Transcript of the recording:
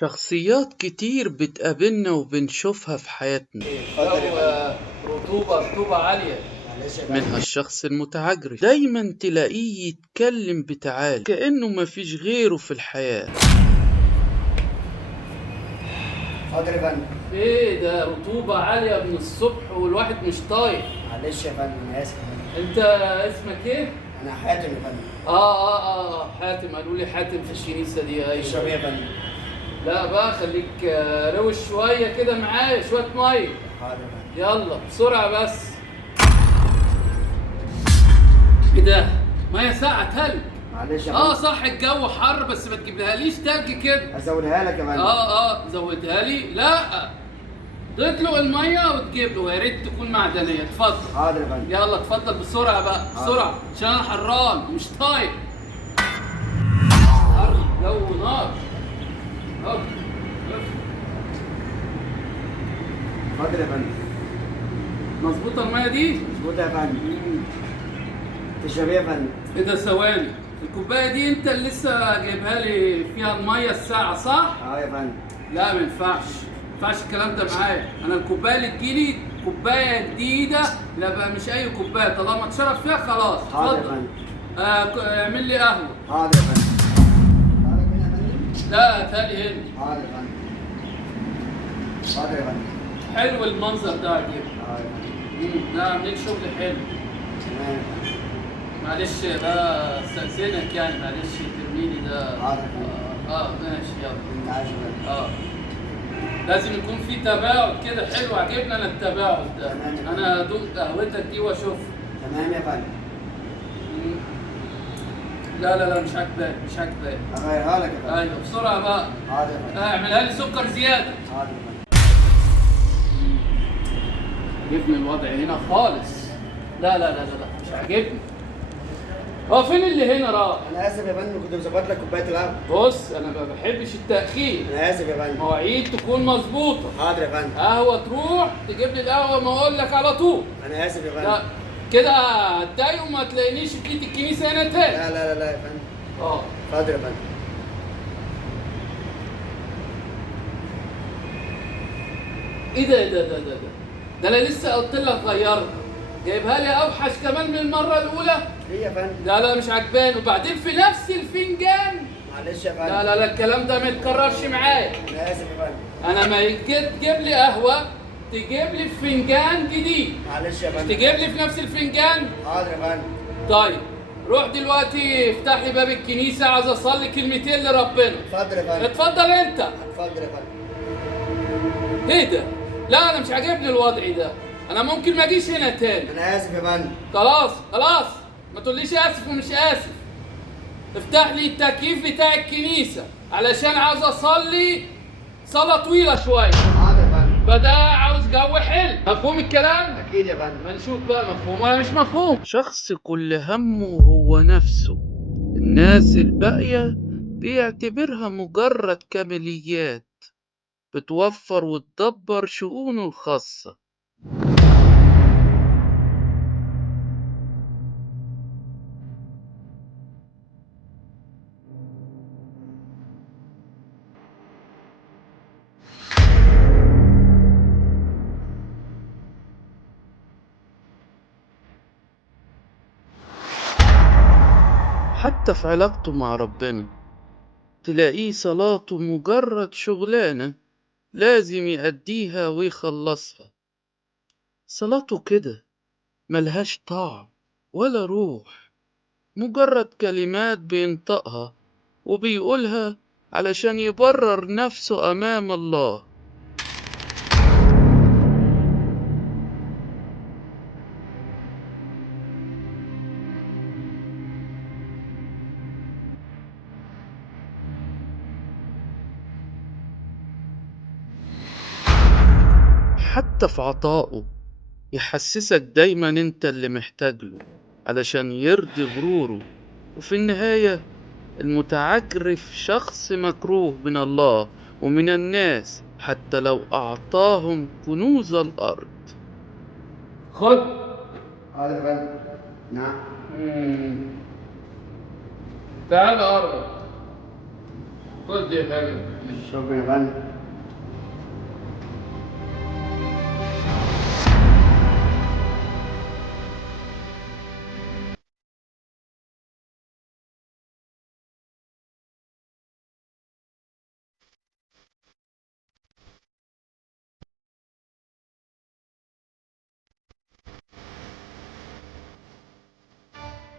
شخصيات كتير بتقابلنا وبنشوفها في حياتنا، رطوبة عالية. منها الشخص المتعجرف دايما تلاقيه يتكلم بتعالي كأنه مفيش غيره في الحياة. حاضر يا فندم. ايه ده؟ رطوبة عالية من الصبح والواحد مش طايق. معلش يا فندم، انا اسف يا فندم. انت اسمك ايه؟ انا حاتم يا فندم. حاتم. قالوا لي حاتم في الكنيسة دي. ايوه. اشرب ايه يا فندم؟ لا بقى خليك روش شوية كده معايا، شوية مية. حاضر يا فندم. يلا بسرعة بس. ايه ده؟ مية ساقعة تلج. معلش يا فندم. صح، الجو حر بس ما تجيبلهاليش تلج كده. ازودها لك يا فندم. زودها لي. لا، تطلق الميه وتجيب له، ويا ريت تكون معدنيه. اتفضل. حاضر يا فندم. يلا اتفضل بسرعه بقى، بسرعه عشان انا حران مش طايق. حر، جو نار. حاضر يا فندم. مظبوطه الميه دي؟ مظبوط يا فندم. تشرب ايه يا فندم؟ ايه ده؟ ثواني، الكوبايه دي انت اللي لسه جايبها لي فيها الميه الساقعه صح؟ يا فندم. لا ما ينفعش الكلام ده معايا. انا الكوبايه اللي تجيلي كوبايه جديده، لا بقى مش اي كوبايه، طالما اتشرب فيها خلاص. حاضر يا فندم. اعمل لي قهوه. حاضر يا فندم. حاضر هنا يا فندم. لا تالي هنا. حاضر يا فندم. حاضر يا فندم. حلو المنظر ده عجيب. حاضر يا فندم. لا عاملين شغل حلو. تمام يا فندم. معلش ده استأذنك يعني، معلش ترميلي ده. حاضر يا فندم. ماشي يلا. انت عايش يا فندم. لازم يكون في تباعد كده حلو، عجبني انا التباعد ده. تمام. انا ادوق قهوتك دي واشوفها. تمام يا فندم. لا مش عاجباني. اغيرها لك يا فندم. ايوه بسرعه بقى. حاضر يا فندم. اعملها لي سكر زياده. حاضر يا فندم. عجبني الوضع هنا خالص. لا مش عاجبني. هو فين اللي هنا راح؟ انا اسف يا فندم، كنت مظبط لك كوبايه القهوه. بص انا ما بحبش التاخير. انا اسف يا فندم. مواعيد تكون مظبوطه. حاضر يا فندم. قهوه تروح تجيب لي القهوه ما اقول لك على طول. انا اسف يا فندم. لا كده هتضايق وما تلاقينيش جيت الكنيسه هنا تاني. لا يا فندم. حاضر يا فندم. ايه ده انا لسه قلت لك غيرها، جايبها لي اوحش كمان من المره الاولى. ليه يا فندم؟ لا مش عجباني، وبعدين في نفس الفنجان. معلش يا فندم. لا الكلام ده ما يتكررش معايا. انا اسف يا فندم. انا ما جيت تجيب لي قهوه تجيب لي في فنجان جديد. معلش يا مش فندم. تجيب لي في نفس الفنجان. حاضر يا فندم. طيب روح دلوقتي افتح لي باب الكنيسه، عايز اصلي كلمتين لربنا. اتفضل يا فندم. اتفضل انت. اتفضل يا فندم. ايه ده؟ لا انا مش عاجبني الوضع ده، انا ممكن ما اجيش هنا تاني. انا اسف يا فندم. خلاص ما تقوليش اسف ومش اسف. افتح لي التكييف بتاع الكنيسه علشان عاوز اصلي صلاه طويله شويه. حاضر يا فندم. فده عاوز جو حلو. مفهوم الكلام؟ اكيد يا فندم. ما نشوف بقى مفهوم ولا مش مفهوم. شخص كل همه هو نفسه، الناس الباقية بيعتبرها مجرد كماليات بتوفر وتدبر شؤونه الخاصة. حتى في علاقته مع ربنا تلاقيه صلاته مجرد شغلانة لازم يأديها ويخلصها. صلاته كده ملهاش طعم ولا روح، مجرد كلمات بينطقها وبيقولها علشان يبرر نفسه أمام الله. حتى في عطائه يحسسك دايما انت اللي محتاج له علشان يرضي غروره. وفي النهاية المتعجرف شخص مكروه من الله ومن الناس حتى لو أعطاهم كنوز الأرض. خد. حاضر يا فندم. نعم. تعال قرب. خد يا فندم. شكرا يا فندم.